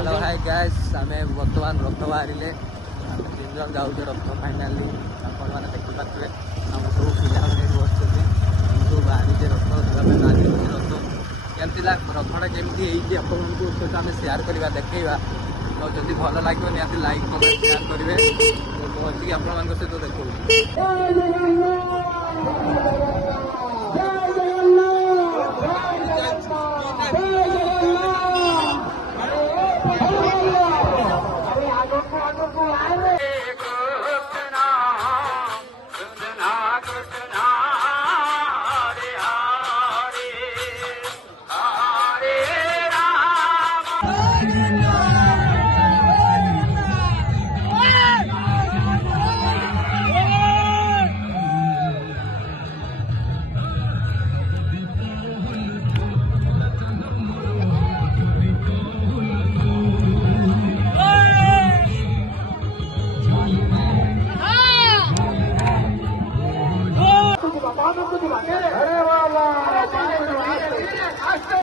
hello hi guys आम बर्तमान रथ बाहर तीन जन जाऊे रथ फाइनाली आपने देखिपे आम सब पिला बस सब बाहरी रथ रथ केमती रथटा केमती आपको सहित आम सेयार करवा देखा तो जब भल लगे निहत लाइक कमेंट सेयार करेंगे पहुँची आप सहित देखो